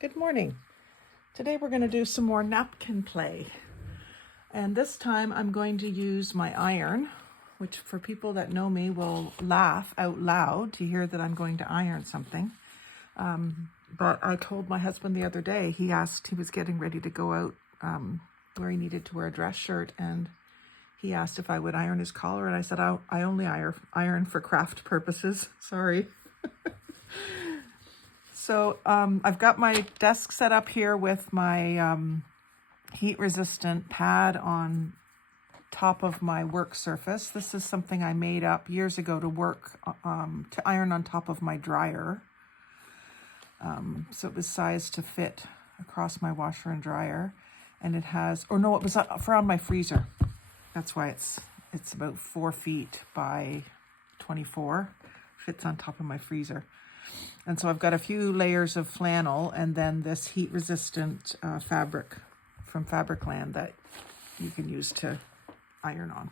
Good morning. Today we're going to do some more napkin play. And this time I'm going to use my iron, which for people that know me will laugh out loud to hear that I'm going to iron something. But I told my husband the other day, he was getting ready to go out where he needed to wear a dress shirt, and he asked if I would iron his collar, and I said, I only iron for craft purposes. Sorry. So I've got my desk set up here with my heat-resistant pad on top of my work surface. This is something I made up years ago to iron on top of my dryer. So it was sized to fit across my washer and dryer. And it has, it was for on my freezer. That's why it's about 4 feet by 24. Fits on top of my freezer. And so I've got a few layers of flannel and then this heat-resistant fabric from Fabricland that you can use to iron on.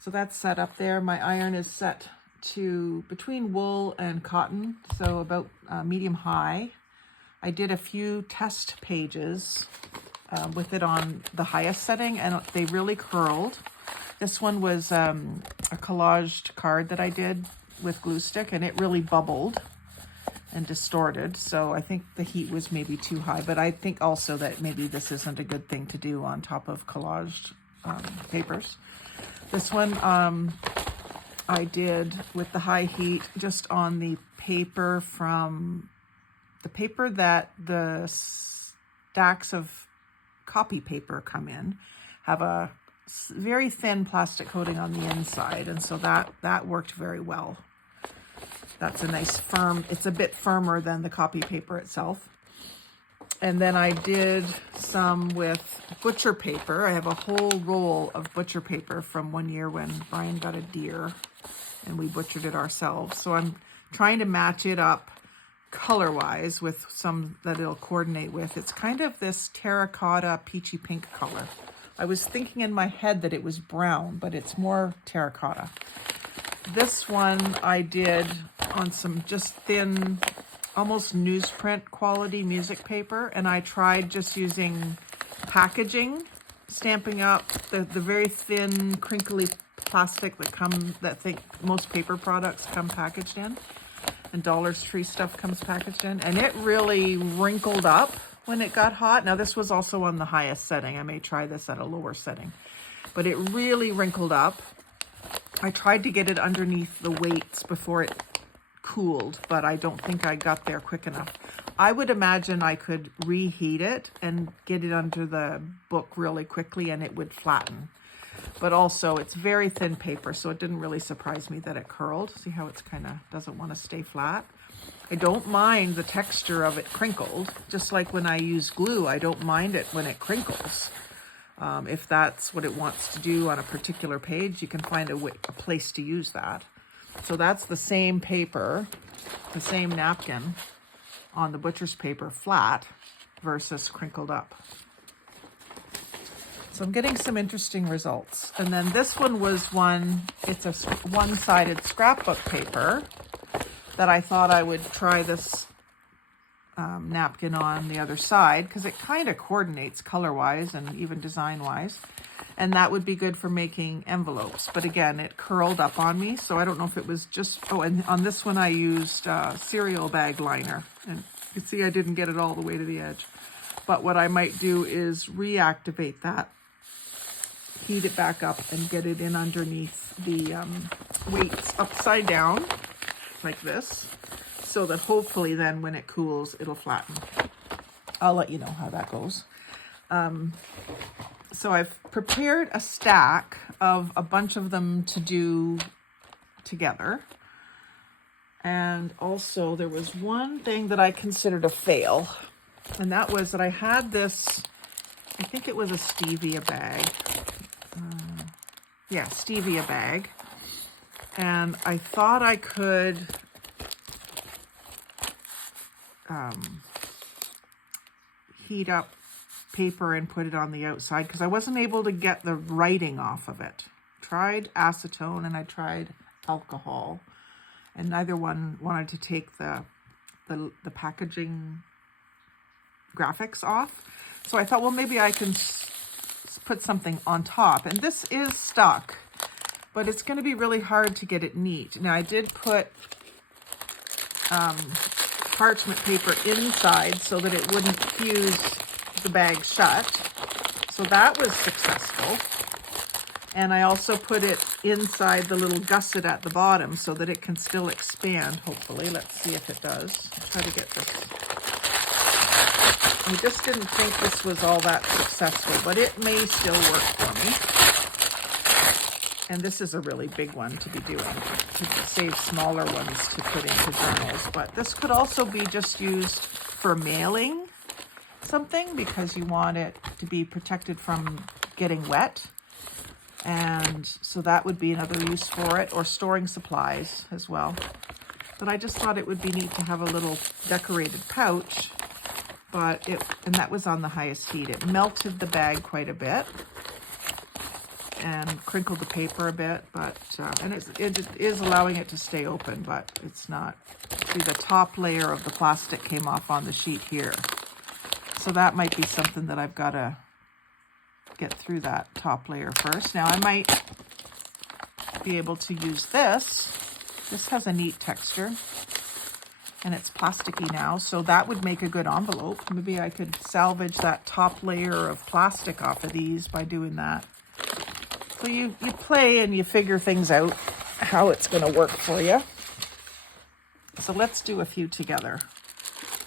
So that's set up there. My iron is set to between wool and cotton, so about medium high. I did a few test pages with it on the highest setting, and they really curled. This one was a collaged card that I did with glue stick, and it really bubbled and distorted, so I think the heat was maybe too high, but I think also that maybe this isn't a good thing to do on top of collaged papers. This one I did with the high heat just on the paper that the stacks of copy paper come in, have a very thin plastic coating on the inside, and so that worked very well. That's a nice firm, it's a bit firmer than the copy paper itself. And then I did some with butcher paper. I have a whole roll of butcher paper from one year when Brian got a deer and we butchered it ourselves. So I'm trying to match it up color-wise with some that it'll coordinate with. It's kind of this terracotta peachy pink color. I was thinking in my head that it was brown, but it's more terracotta. This one I did on some just thin, almost newsprint quality music paper, and I tried just using packaging, stamping up the very thin, crinkly plastic that most paper products come packaged in, and Dollar Tree stuff comes packaged in, and it really wrinkled up when it got hot. Now this was also on the highest setting. I may try this at a lower setting, but it really wrinkled up. I tried to get it underneath the weights before it cooled, but I don't think I got there quick enough. I would imagine I could reheat it and get it under the book really quickly and it would flatten. But also it's very thin paper, so it didn't really surprise me that it curled. See how it's kind of doesn't want to stay flat? I don't mind the texture of it crinkled, just like when I use glue, I don't mind it when it crinkles. If that's what it wants to do on a particular page, you can find a place to use that. So that's the same paper, the same napkin on the butcher's paper flat versus crinkled up. So I'm getting some interesting results. And then this one was it's a one-sided scrapbook paper that I thought I would try this napkin on the other side because it kind of coordinates color-wise and even design-wise. And that would be good for making envelopes. But again, it curled up on me, so I don't know if it was just... Oh, and on this one I used cereal bag liner. And you can see I didn't get it all the way to the edge. But what I might do is reactivate that, heat it back up, and get it in underneath the weights upside down, like this, so that hopefully then when it cools, it'll flatten. I'll let you know how that goes. So I've prepared a stack of a bunch of them to do together. And also there was one thing that I considered a fail. And that was that I had this, I think it was a stevia bag. Stevia bag. And I thought I could heat up paper and put it on the outside because I wasn't able to get the writing off of it. Tried acetone and I tried alcohol, and neither one wanted to take the packaging graphics off. So I thought, well, maybe I can put something on top. And this is stuck, but it's going to be really hard to get it neat. Now, I did put parchment paper inside so that it wouldn't fuse the bag shut. So that was successful. And I also put it inside the little gusset at the bottom so that it can still expand, hopefully. Let's see if it does. I'll try to get this. I just didn't think this was all that successful, but it may still work for me. And this is a really big one to be doing, to save smaller ones to put into journals. But this could also be just used for mailing something because you want it to be protected from getting wet. And so that would be another use for it, or storing supplies as well. But I just thought it would be neat to have a little decorated pouch. And that was on the highest heat. It melted the bag quite a bit and crinkled the paper a bit, but and it is allowing it to stay open, but it's not. See, the top layer of the plastic came off on the sheet here. So that might be something that I've got to get through that top layer first. Now I might be able to use this. This has a neat texture and it's plasticky now, so that would make a good envelope. Maybe I could salvage that top layer of plastic off of these by doing that. So you play and you figure things out, how it's going to work for you. So let's do a few together.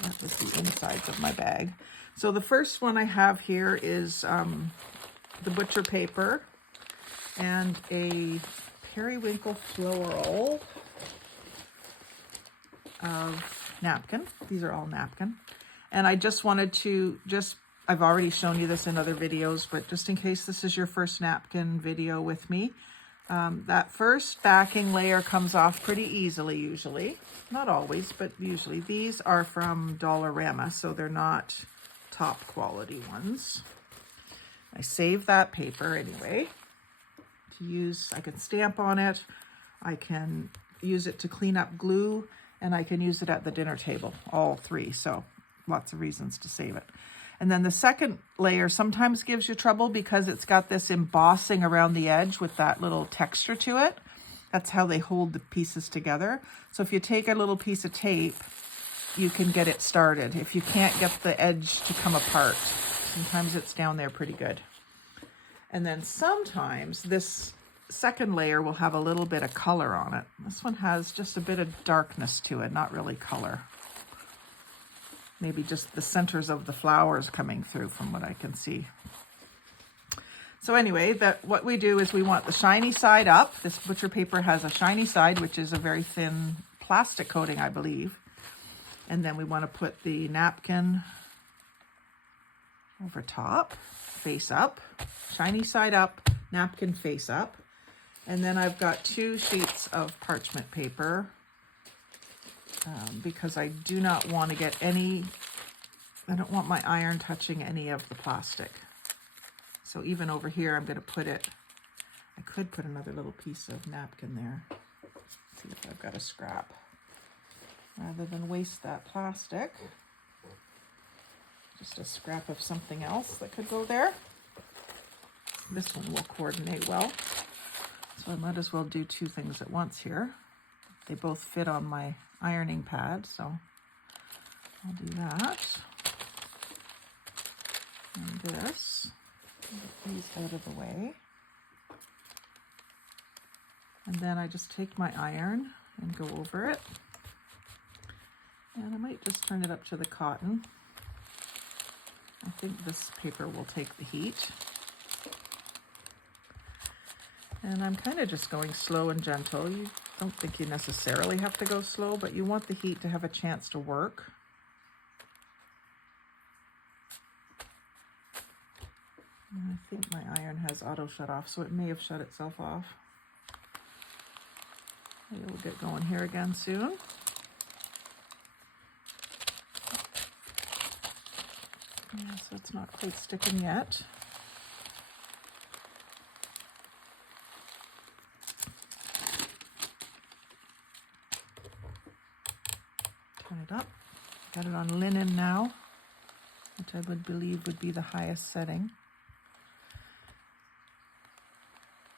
That was the insides of my bag. So the first one I have here is the butcher paper and a periwinkle floral of napkin. These are all napkin. And I just wanted to I've already shown you this in other videos, but just in case this is your first napkin video with me, that first backing layer comes off pretty easily usually. Not always, but usually. These are from Dollarama, so they're not top quality ones. I save that paper anyway to use. I can stamp on it. I can use it to clean up glue, and I can use it at the dinner table, all three. So lots of reasons to save it. And then the second layer sometimes gives you trouble because it's got this embossing around the edge with that little texture to it. That's how they hold the pieces together. So if you take a little piece of tape, you can get it started. If you can't get the edge to come apart, sometimes it's down there pretty good. And then sometimes this second layer will have a little bit of color on it. This one has just a bit of darkness to it, not really color. Maybe just the centers of the flowers coming through from what I can see. So anyway, what we do is we want the shiny side up. This butcher paper has a shiny side, which is a very thin plastic coating, I believe. And then we want to put the napkin over top, face up, shiny side up, napkin face up. And then I've got 2 sheets of parchment paper because I do not want to get I don't want my iron touching any of the plastic. So even over here, I'm going to put it, I could put another little piece of napkin there. Let's see if I've got a scrap. Rather than waste that plastic, just a scrap of something else that could go there. This one will coordinate well. So I might as well do 2 things at once here. They both fit on my ironing pad, so I'll do that. And this. Get these out of the way. And then I just take my iron and go over it. And I might just turn it up to the cotton. I think this paper will take the heat. And I'm kind of just going slow and gentle. You don't think you necessarily have to go slow, but you want the heat to have a chance to work. And I think my iron has auto shut off, so it may have shut itself off. Maybe we'll get going here again soon. Yeah, so it's not quite sticking yet. Turn it up. Got it on linen now. I which I would believe would be the highest setting.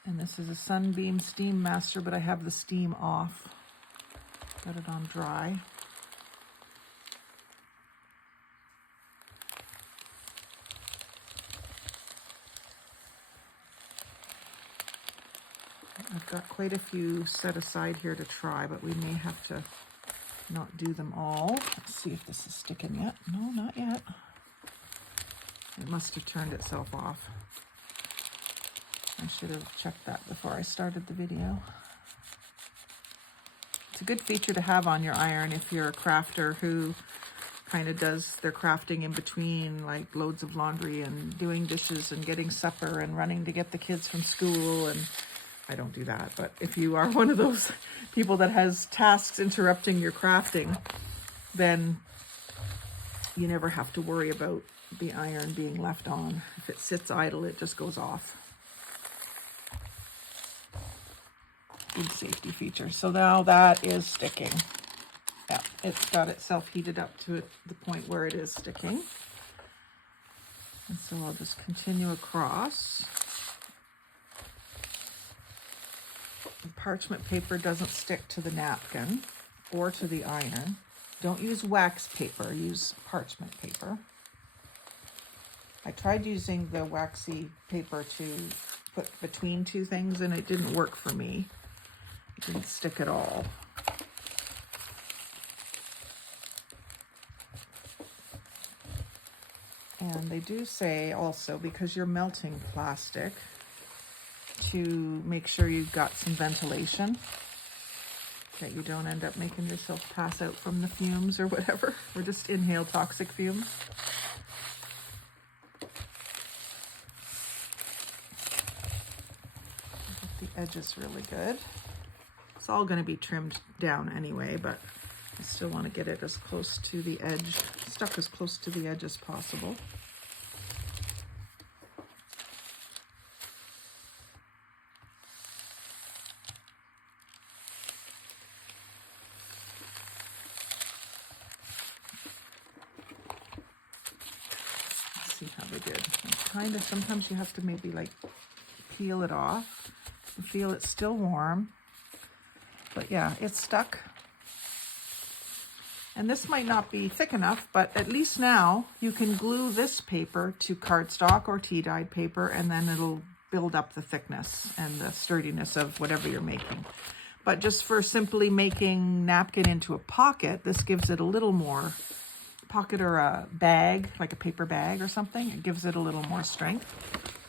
And this is a Sunbeam Steam Master, but I have the steam off. Got it on dry. I've got quite a few set aside here to try, but we may have to not do them all. Let's see if this is sticking yet. No, not yet. It must have turned itself off. I should have checked that before I started the video. It's a good feature to have on your iron if you're a crafter who kind of does their crafting in between, like loads of laundry and doing dishes and getting supper and running to get the kids from school. And I don't do that, but if you are one of those people that has tasks interrupting your crafting, then you never have to worry about the iron being left on. If it sits idle, it just goes off. Good safety feature. So now that is sticking. Yeah, it's got itself heated up to the point where it is sticking. And so I'll just continue across. The parchment paper doesn't stick to the napkin or to the iron. Don't use wax paper, use parchment paper. I tried using the waxy paper to put between two things and it didn't work for me. It didn't stick at all. And they do say also, because you're melting plastic, to make sure you've got some ventilation, that you don't end up making yourself pass out from the fumes or whatever, or just inhale toxic fumes. Get the edges really good. It's all going to be trimmed down anyway, but I still want to get it as close to the edge, stuck as close to the edge as possible. Let's see how they did. Kind of, sometimes you have to maybe like peel it off and feel it's still warm. But yeah, it's stuck. And this might not be thick enough, but at least now you can glue this paper to cardstock or tea-dyed paper, and then it'll build up the thickness and the sturdiness of whatever you're making. But just for simply making napkin into a pocket, this gives it a little more pocket, or a bag, like a paper bag or something. It gives it a little more strength.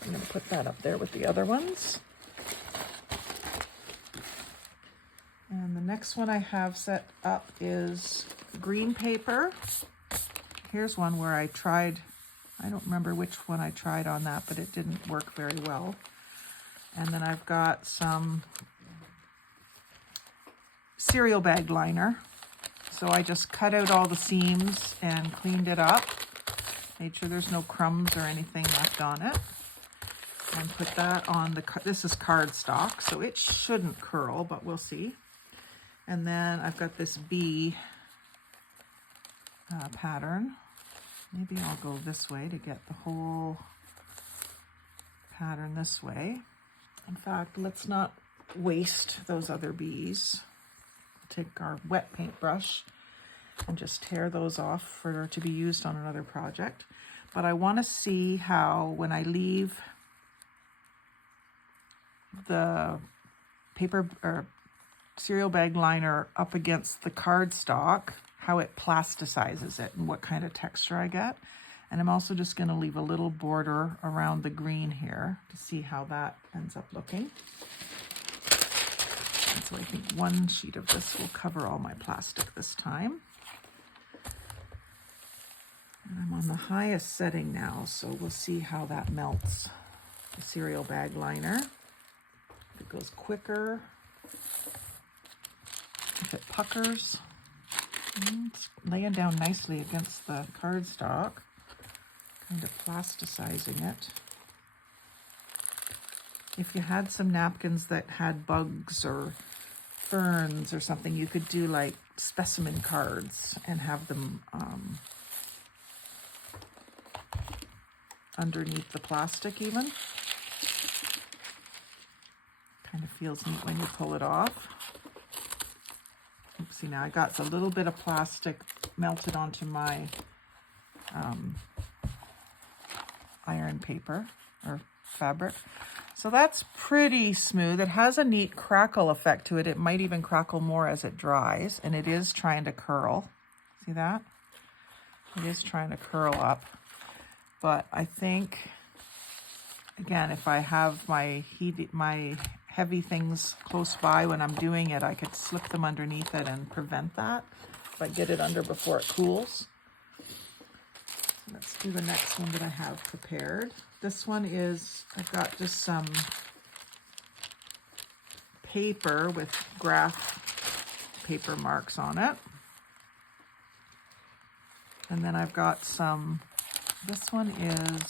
I'm going to put that up there with the other ones. And the next one I have set up is green paper. Here's one where I tried, I don't remember which one I tried on that, but it didn't work very well. And then I've got some cereal bag liner. So I just cut out all the seams and cleaned it up. Made sure there's no crumbs or anything left on it. And put that on the, this is cardstock, so it shouldn't curl, but we'll see. And then I've got this bee pattern. Maybe I'll go this way to get the whole pattern this way. In fact, let's not waste those other bees. We'll take our wet paintbrush and just tear those off for to be used on another project. But I want to see how, when I leave the paper or cereal bag liner up against the cardstock, how it plasticizes it and what kind of texture I get. And I'm also just going to leave a little border around the green here to see how that ends up looking. And so I think one sheet of this will cover all my plastic this time. And I'm on the highest setting now, so we'll see how that melts. The cereal bag liner. If it goes quicker, if it puckers. It's laying down nicely against the cardstock, kind of plasticizing it. If you had some napkins that had bugs or ferns or something, you could do like specimen cards and have them underneath the plastic even. Kind of feels neat when you pull it off. Oopsie, now I got a little bit of plastic melted onto my iron paper or fabric. So that's pretty smooth. It has a neat crackle effect to it. It might even crackle more as it dries, and it is trying to curl. See that? It is trying to curl up. But I think, again, if I have my heavy things close by when I'm doing it, I could slip them underneath it and prevent that if I get it under before it cools. So let's do the next one that I have prepared. This one is, I've got just some paper with graph paper marks on it. And then I've got some, this one is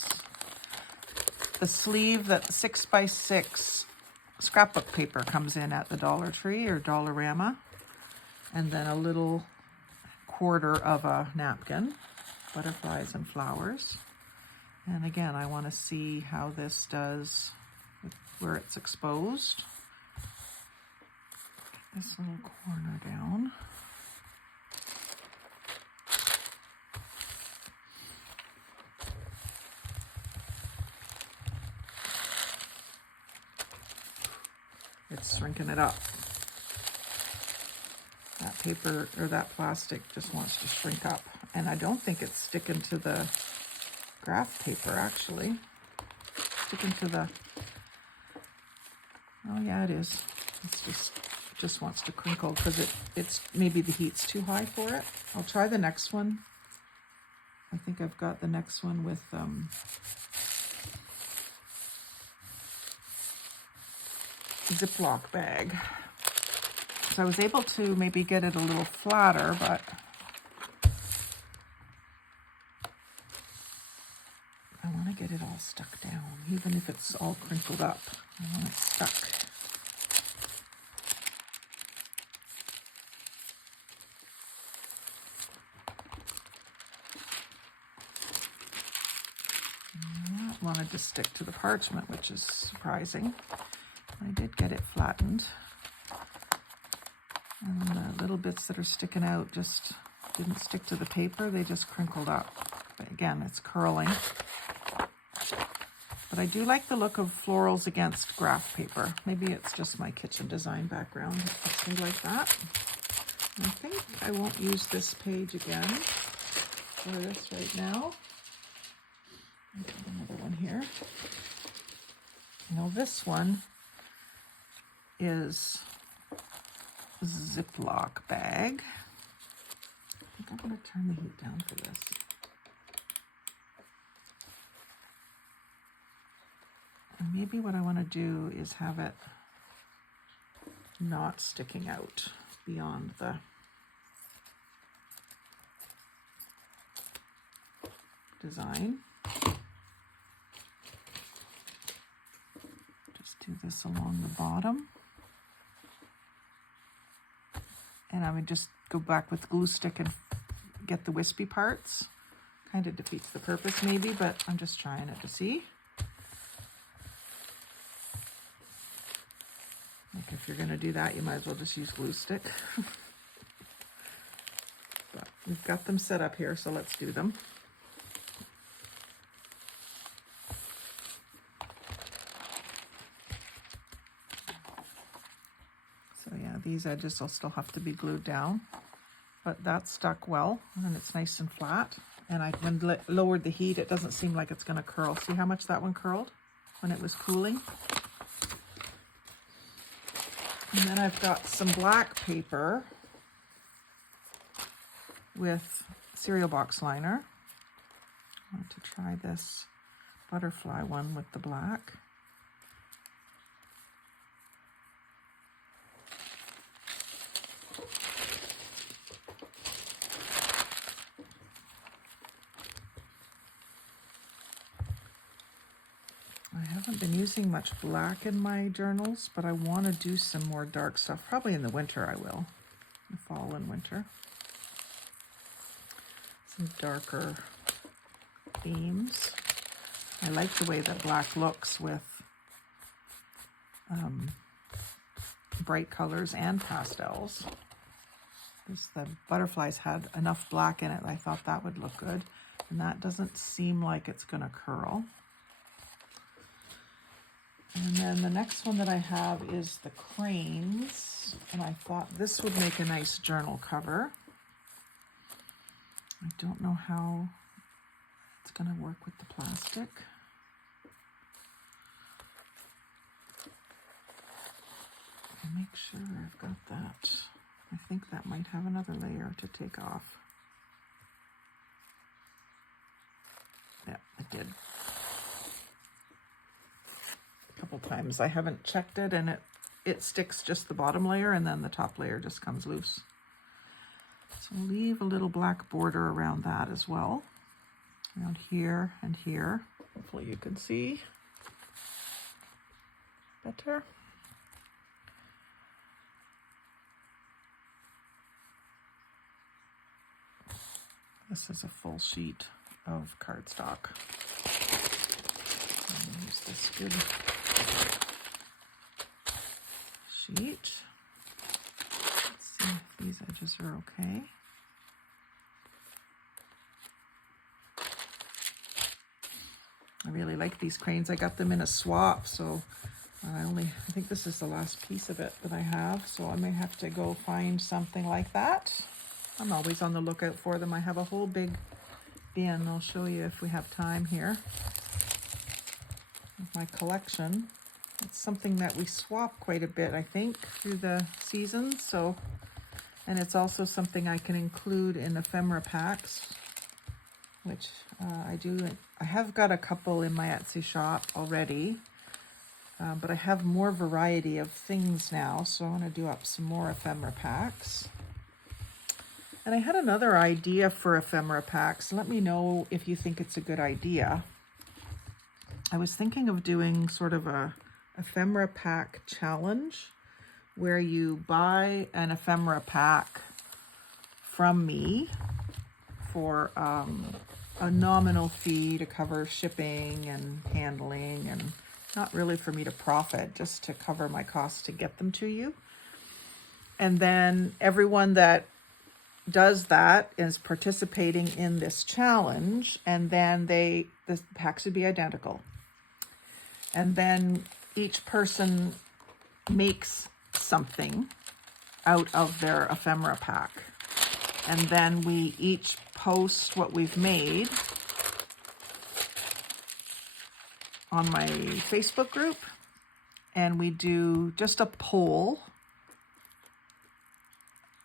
the sleeve that 6x6 scrapbook paper comes in at the Dollar Tree or Dollarama. And then a little quarter of a napkin, butterflies and flowers. And again, I want to see how this does where it's exposed. Get this little corner down. It's shrinking it up. That paper or that plastic just wants to shrink up. And I don't think it's sticking to the graph paper actually. Sticking to the, oh yeah, it is. It's just wants to crinkle because it's maybe the heat's too high for it. I'll try the next one. I think I've got the next one with Ziplock bag. So I was able to maybe get it a little flatter, but I want to get it all stuck down, even if it's all crinkled up. I want it stuck. I wanted to stick to the parchment, which is surprising. I did get it flattened. And the little bits that are sticking out just didn't stick to the paper, they just crinkled up. But again, it's curling. But I do like the look of florals against graph paper. Maybe it's just my kitchen design background that puts me like that. I think I won't use this page again for this right now. I've got another one here. Now this one is Ziplock bag. I think I'm going to turn the heat down for this. And maybe what I want to do is have it not sticking out beyond the design. Just do this along the bottom. And I would just go back with glue stick and get the wispy parts. Kind of defeats the purpose maybe, but I'm just trying it to see. Like if you're going to do that, you might as well just use glue stick. But we've got them set up here, so let's do them. So yeah, these edges will still have to be glued down, but that stuck well, and it's nice and flat. And I when lowered the heat, it doesn't seem like it's going to curl. See how much that one curled when it was cooling? And then I've got some black paper with cereal box liner. I want to try this butterfly one with the black. I haven't been using much black in my journals, but I want to do some more dark stuff. Probably in the winter I will, in the fall and winter. Some darker themes. I like the way that black looks with bright colors and pastels. The butterflies had enough black in it. I thought that would look good. And that doesn't seem like it's going to curl. And then the next one that I have is the cranes. And I thought this would make a nice journal cover. I don't know how it's going to work with the plastic. I'll make sure I've got that. I think that might have another layer to take off. Yeah, it did. A couple times. I haven't checked it, and it sticks just the bottom layer, and then the top layer just comes loose. So leave a little black border around that as well. Around here and here. Hopefully you can see better. This is a full sheet of cardstock. Use this good sheet. Let's see if these edges are okay. I really like these cranes. I got them in a swap, so I think this is the last piece of it that I have, so I may have to go find something like that. I'm always on the lookout for them. I have a whole big bin. I'll show you if we have time here. Of my collection. It's something that we swap quite a bit, I think, through the seasons. So, and it's also something I can include in ephemera packs, which I do. I have got a couple in my Etsy shop already, but I have more variety of things now. So I want to do up some more ephemera packs. And I had another idea for ephemera packs. Let me know if you think it's a good idea. I was thinking of doing sort of a ephemera pack challenge where you buy an ephemera pack from me for a nominal fee to cover shipping and handling, and not really for me to profit, just to cover my costs to get them to you. And then everyone that does that is participating in this challenge, and then the packs would be identical. And then each person makes something out of their ephemera pack. And then we each post what we've made on my Facebook group, and we do just a poll.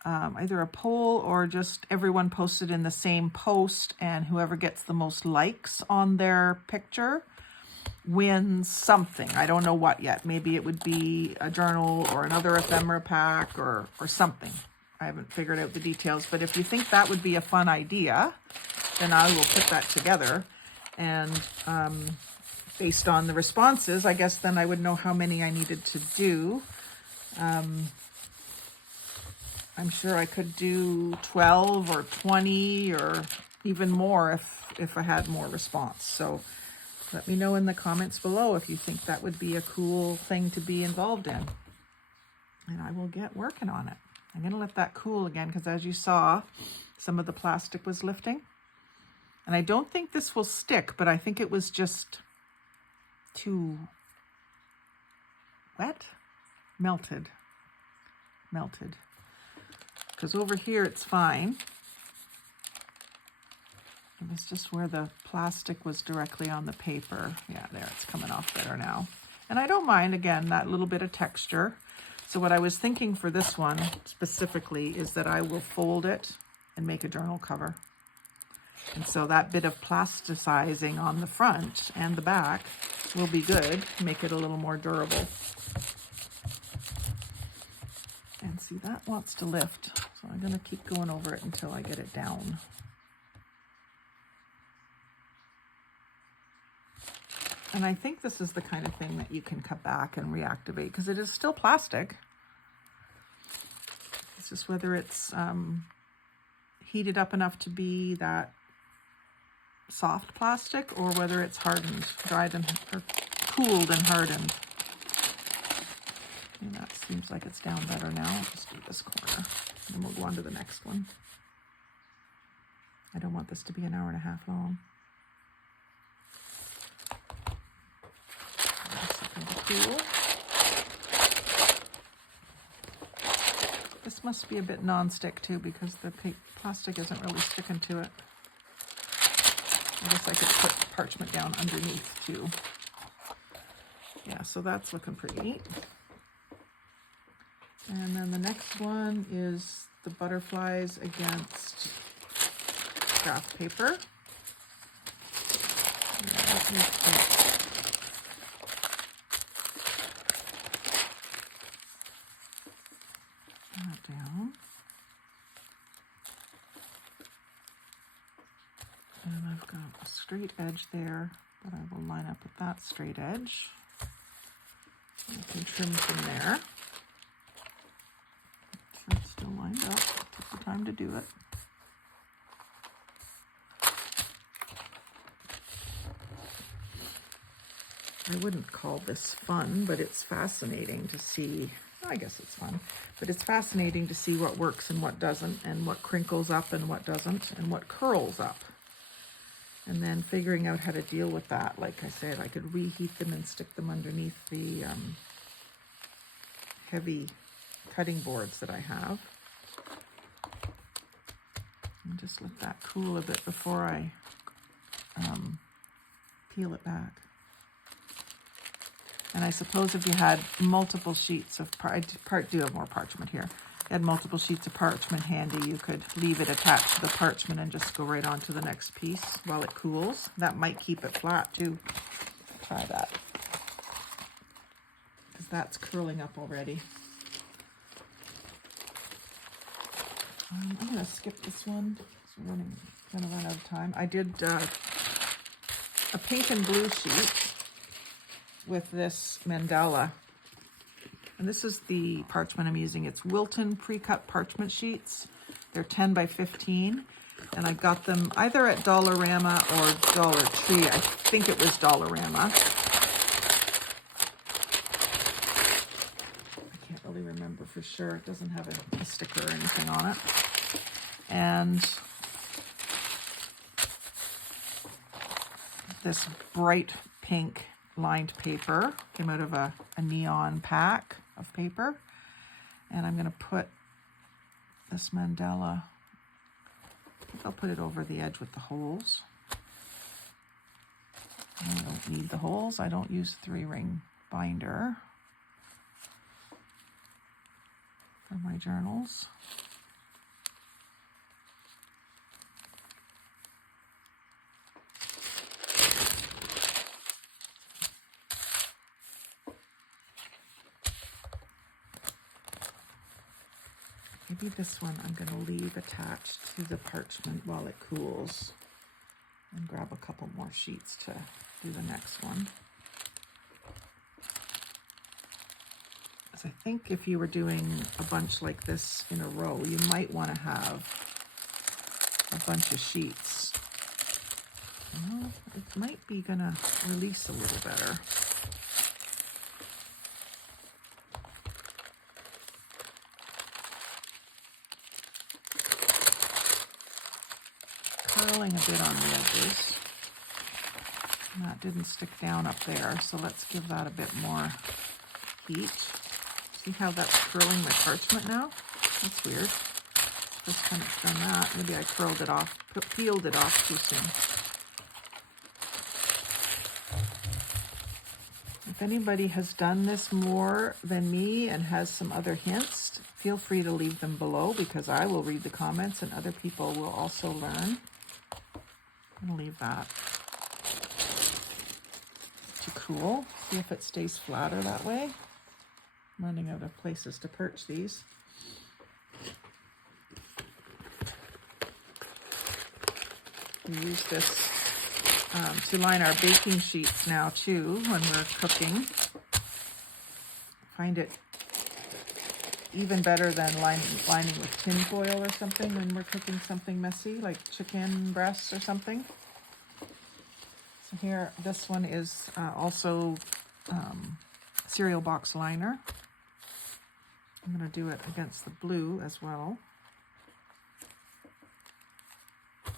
Either a poll or just everyone posted in the same post, and whoever gets the most likes on their picture wins something. I don't know what yet. Maybe it would be a journal or another ephemera pack or something. I haven't figured out the details, but if you think that would be a fun idea, then I will put that together. And based on the responses, I guess then I would know how many I needed to do. I'm sure I could do 12 or 20 or even more if I had more response. So let me know in the comments below if you think that would be a cool thing to be involved in. And I will get working on it. I'm going to let that cool again because, as you saw, some of the plastic was lifting. And I don't think this will stick, but I think it was just too wet. Melted. Because over here it's fine. It was just where the plastic was directly on the paper. Yeah, there, it's coming off better now. And I don't mind, again, that little bit of texture. So what I was thinking for this one specifically is that I will fold it and make a journal cover. And so that bit of plasticizing on the front and the back will be good to make it a little more durable. And see, that wants to lift. So I'm going to keep going over it until I get it down. And I think this is the kind of thing that you can cut back and reactivate because it is still plastic. It's just whether it's heated up enough to be that soft plastic or whether it's hardened, dried and or cooled and hardened. And that seems like it's down better now. I'll just do this corner and then we'll go on to the next one. I don't want this to be an hour and a half long. Cool. This must be a bit non-stick too because the plastic isn't really sticking to it. I guess I could put parchment down underneath too. Yeah, so that's looking pretty neat. And then the next one is the butterflies against craft paper. Yeah, let me put that down. And I've got a straight edge there that I will line up with that straight edge. I can trim from there. So it's still lined up. Took the time to do it. I wouldn't call this fun, but it's fascinating to see. I guess it's fun, but it's fascinating to see what works and what doesn't, and what crinkles up and what doesn't, and what curls up. And then figuring out how to deal with that. Like I said, I could reheat them and stick them underneath the heavy cutting boards that I have. And just let that cool a bit before I peel it back. And I suppose if you had multiple sheets of do have more parchment here. Had multiple sheets of parchment handy, you could leave it attached to the parchment and just go right on to the next piece while it cools. That might keep it flat too. Try that. Because that's curling up already. I'm going to skip this one. So we're going to run out of time. I did a pink and blue sheet with this mandala. And this is the parchment I'm using. It's Wilton pre-cut parchment sheets. They're 10 by 15. And I got them either at Dollarama or Dollar Tree. I think it was Dollarama. I can't really remember for sure. It doesn't have a sticker or anything on it. And this bright pink lined paper came out of a neon pack of paper, and I'm going to put this mandala, I think I'll put it over the edge with the holes. I don't need the holes. I don't use 3-ring binder for my journals. Maybe this one I'm going to leave attached to the parchment while it cools and grab a couple more sheets to do the next one. Because I think if you were doing a bunch like this in a row, you might want to have a bunch of sheets. Well, it might be going to release a little better. Curling a bit on the edges. And that didn't stick down up there, so let's give that a bit more heat. See how that's curling my parchment now? That's weird. This time it's done that. Maybe I curled it off, peeled it off too soon. If anybody has done this more than me and has some other hints, feel free to leave them below because I will read the comments and other people will also learn. I'm going to leave that to cool. See if it stays flatter that way. I'm running out of places to perch these. We use this to line our baking sheets now too when we're cooking. Find it even better than lining with tin foil or something when we're cooking something messy like chicken breasts or something. Here, this one is also cereal box liner. I'm going to do it against the blue as well. I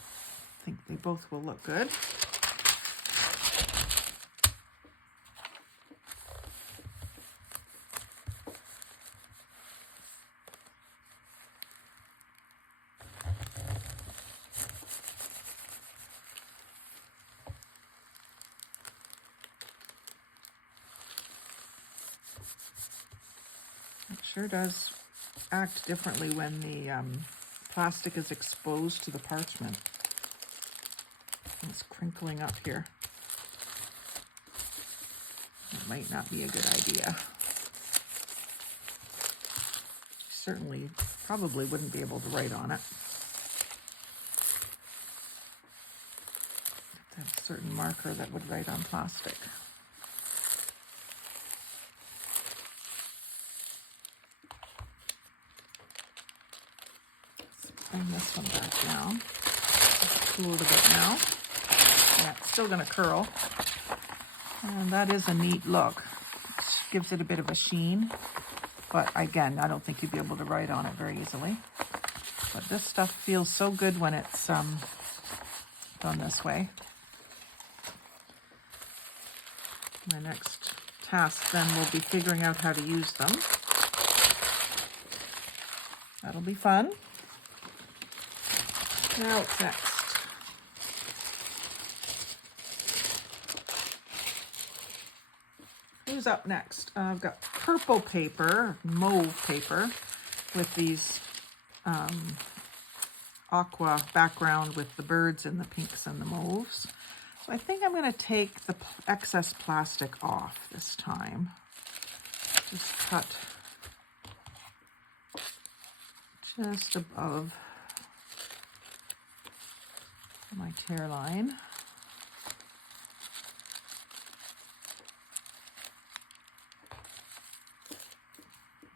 think they both will look good. It sure does act differently when the plastic is exposed to the parchment. It's crinkling up here. It might not be a good idea. Certainly, probably wouldn't be able to write on it. Have a certain marker that would write on plastic. Bring this one back down. It's cooled a bit now. Yeah, it's still going to curl. And that is a neat look. It gives it a bit of a sheen. But again, I don't think you'd be able to write on it very easily. But this stuff feels so good when it's done this way. My next task then will be figuring out how to use them. That'll be fun. Now what's next? Who's up next? I've got purple paper, mauve paper, with these aqua background with the birds and the pinks and the mauves. So I think I'm going to take the excess plastic off this time. Just cut just above my tear line.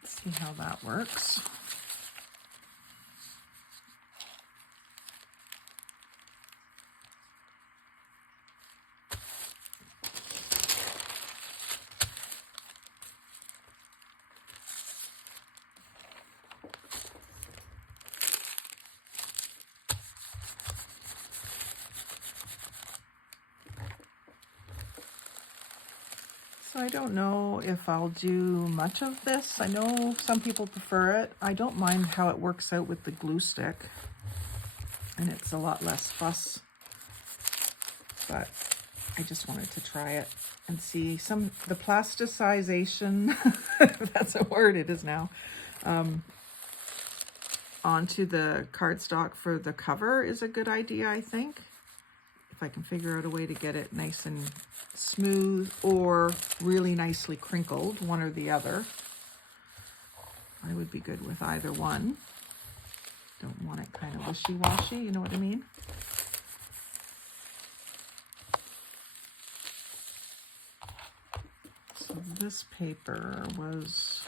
Let's see how that works. So I don't know if I'll do much of this. I know some people prefer it. I don't mind how it works out with the glue stick, and it's a lot less fuss, but I just wanted to try it and see the plasticization, if that's a word, it is now, onto the cardstock for the cover is a good idea, I think. If I can figure out a way to get it nice and smooth or really nicely crinkled, one or the other. I would be good with either one. Don't want it kind of wishy-washy, you know what I mean? So this paper was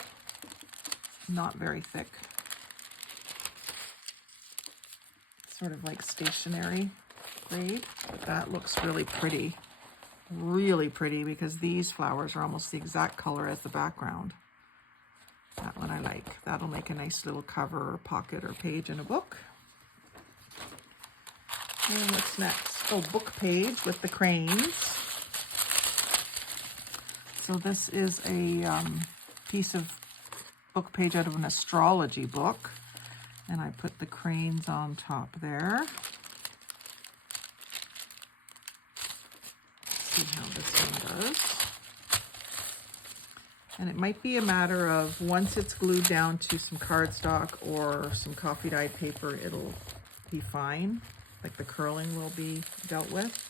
not very thick. Sort of like stationery grade, but that looks really pretty because these flowers are almost the exact color as the background. That one I like. That'll make a nice little cover or pocket or page in a book. And what's next? Oh, book page with the cranes. So this is a piece of book page out of an astrology book, and I put the cranes on top there. See how this one does. And it might be a matter of once it's glued down to some cardstock or some coffee dyed paper, it'll be fine. Like the curling will be dealt with.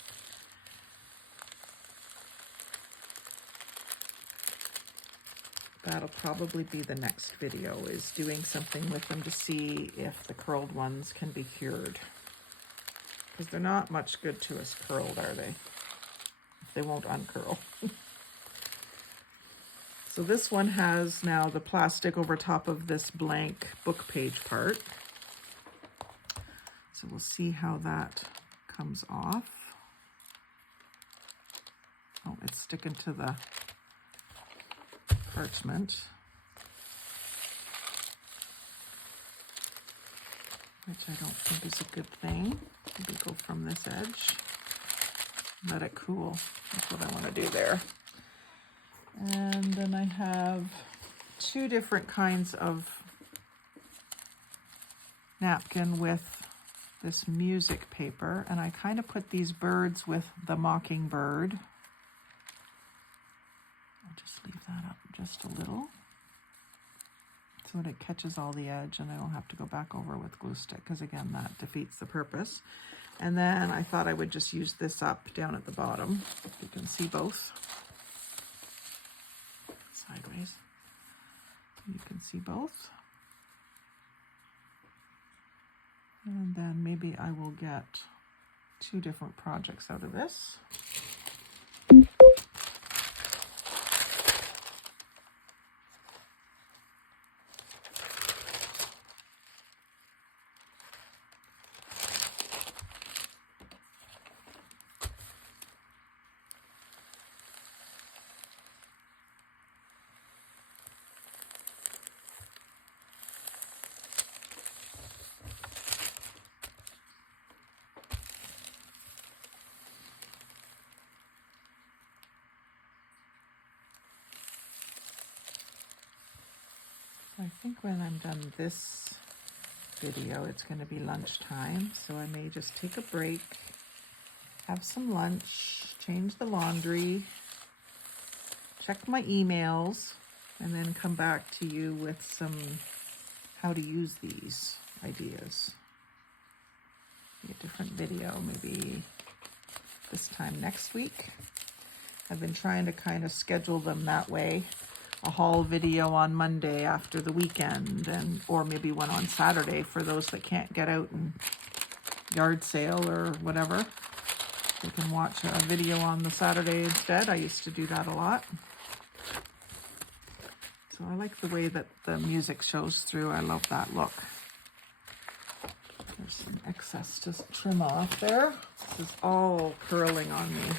That'll probably be the next video, is doing something with them to see if the curled ones can be cured. Because they're not much good to us curled, are they? They won't uncurl. So this one has now the plastic over top of this blank book page part. So we'll see how that comes off. sticking to the parchment, which I don't think is a good thing. Maybe go from this edge, let it cool. That's what I want to do there. And then I have 2 different kinds of napkin with this music paper, and I kind of put these birds with the mockingbird. I'll just leave that up just a little so that it catches all the edge and I don't have to go back over with glue stick, because again that defeats the purpose. And then I thought I would just use this up down at the bottom. You can see both sideways. You can see both. And then maybe I will get 2 different projects out of this. I think when I'm done this video, it's going to be lunchtime, so I may just take a break, have some lunch, change the laundry, check my emails, and then come back to you with some how to use these ideas. Be a different video, maybe this time next week. I've been trying to kind of schedule them that way. A haul video on Monday after the weekend, and or maybe one on Saturday for those that can't get out and yard sale or whatever. They can watch a video on the Saturday instead. I used to do that a lot. So I like the way that the music shows through. I love that look. There's some excess to trim off there. This is all curling on me.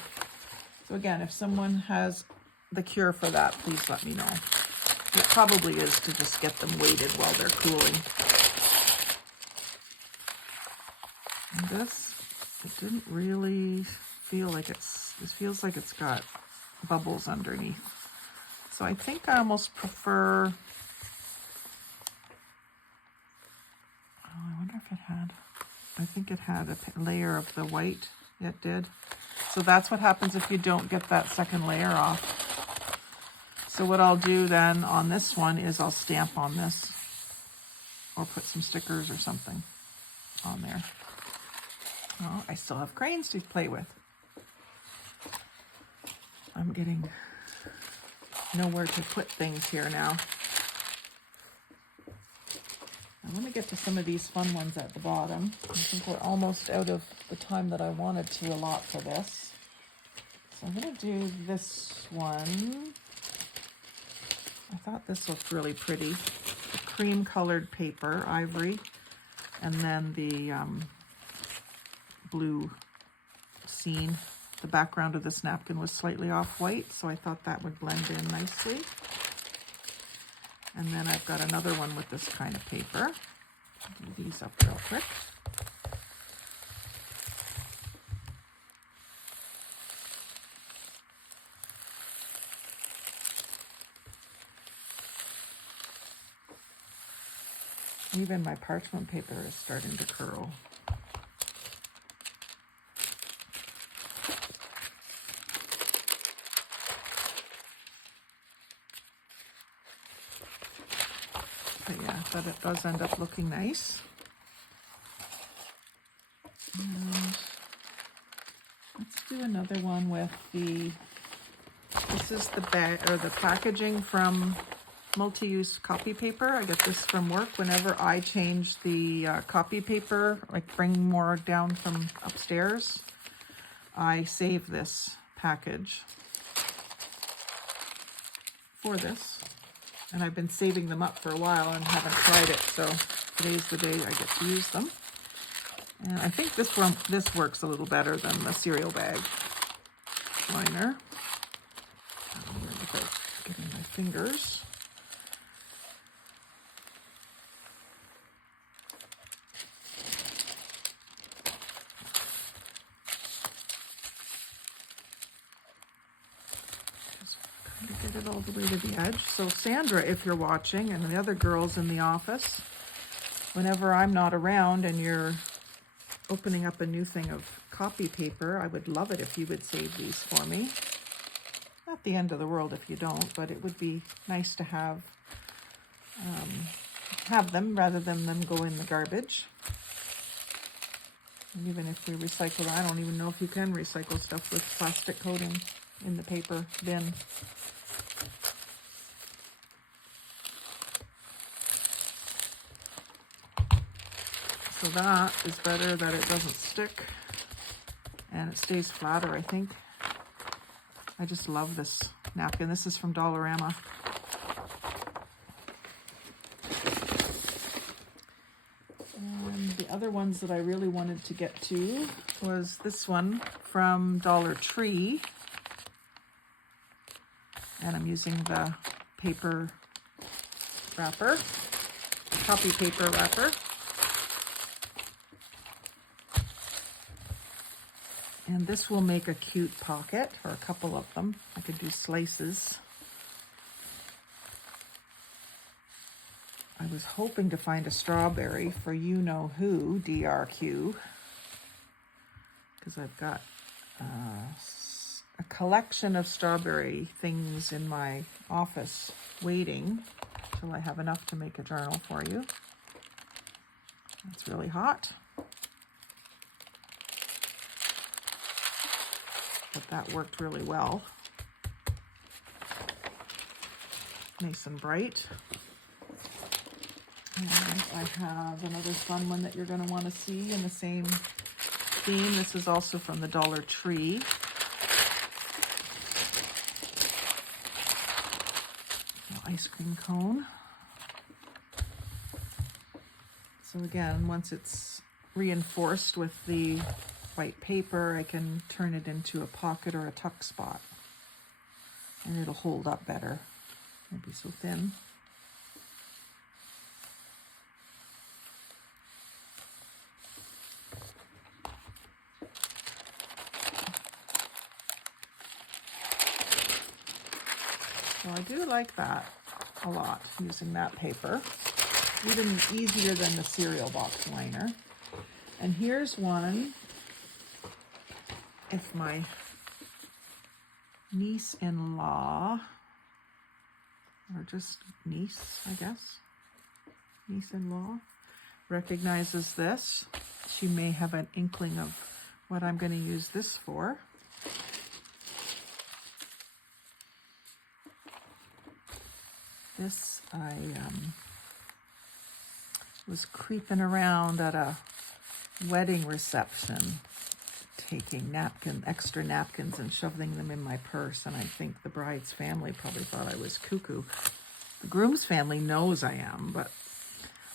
So again, if someone has the cure for that, please let me know. It probably is to just get them weighted while they're cooling. And this, it didn't really feel like it feels like it's got bubbles underneath. So I think I almost prefer, I wonder if it had, I think it had a layer of the white. It did. So that's what happens if you don't get that second layer off. So what I'll do then on this one is I'll stamp on this or put some stickers or something on there. Oh, I still have cranes to play with. I'm getting nowhere to put things here now. I want to get to some of these fun ones at the bottom. I think we're almost out of the time that I wanted to allot for this. So I'm going to do this one. I thought this looked really pretty. The cream colored paper, ivory, and then the blue scene. The background of this napkin was slightly off-white, so I thought that would blend in nicely. And then I've got another one with this kind of paper. I'll do these up real quick. Even my parchment paper is starting to curl. But yeah, but it does end up looking nice. And let's do another one with the, this is the bag or the packaging from multi-use copy paper. I get this from work whenever I change the copy paper, like bring more down from upstairs. I save this package for this, and I've been saving them up for a while and haven't tried it, so today's the day I get to use them. And I think this works a little better than the cereal bag liner. without getting my fingers. Get it all the way to the edge. So Sandra, if you're watching, and the other girls in the office, whenever I'm not around and you're opening up a new thing of copy paper, I would love it if you would save these for me. Not the end of the world if you don't, but it would be nice to have them rather than them go in the garbage. And even if we recycle, I don't even know if you can recycle stuff with plastic coating in the paper bin. So that is better that it doesn't stick and it stays flatter, I think. I just love this napkin. This is from Dollarama. And the other ones that I really wanted to get to was this one from Dollar Tree. And I'm using the paper wrapper, copy paper wrapper. And this will make a cute pocket, or a couple of them. I could do slices. I was hoping to find a strawberry for you-know-who, DRQ. Because I've got a collection of strawberry things in my office waiting till I have enough to make a journal for you. It's really hot. But that worked really well. Nice and bright. And I have another fun one that you're going to want to see in the same theme. This is also from the Dollar Tree. Ice cream cone. So again, once it's reinforced with the white paper, I can turn it into a pocket or a tuck spot, and it'll hold up better. Won't be so thin. So I do like that a lot, using that paper. Even easier than the cereal box liner. And here's one. If my niece-in-law, or just niece, I guess, niece-in-law, recognizes this, she may have an inkling of what I'm going to use this for. This, I was creeping around at a wedding reception, taking extra napkins and shoving them in my purse, and I think the bride's family probably thought I was cuckoo. The groom's family knows I am, but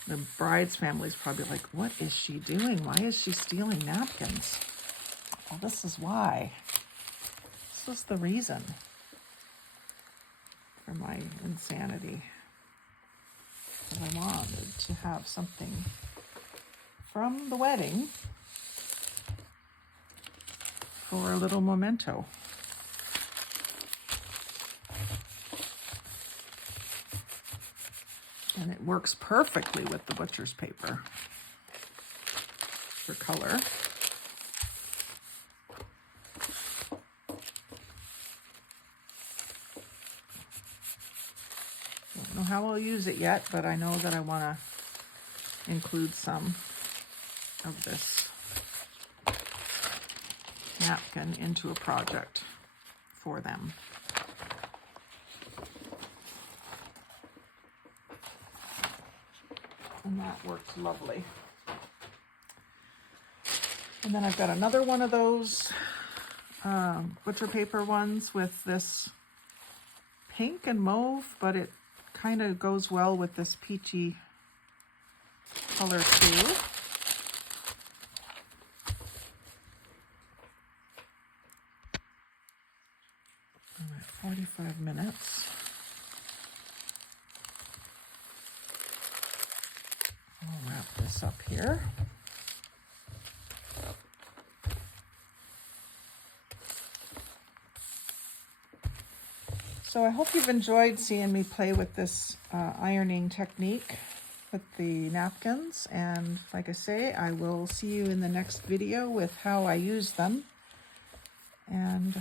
the bride's family is probably like, what is she doing? Why is she stealing napkins? Well, this is why. This was the reason for my insanity. Because I wanted to have something from the wedding for a little memento. And it works perfectly with the butcher's paper for color. Don't know how I'll use it yet, but I know that I want to include some of this napkin into a project for them. And that works lovely. And then I've got another one of those butcher paper ones with this pink and mauve, but it kind of goes well with this peachy color too. I'm at 45 minutes. I'll wrap this up here. So I hope you've enjoyed seeing me play with this ironing technique with the napkins. And like I say, I will see you in the next video with how I use them. And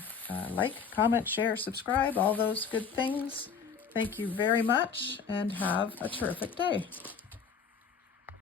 like, comment, share, subscribe, all those good things. Thank you very much and have a terrific day.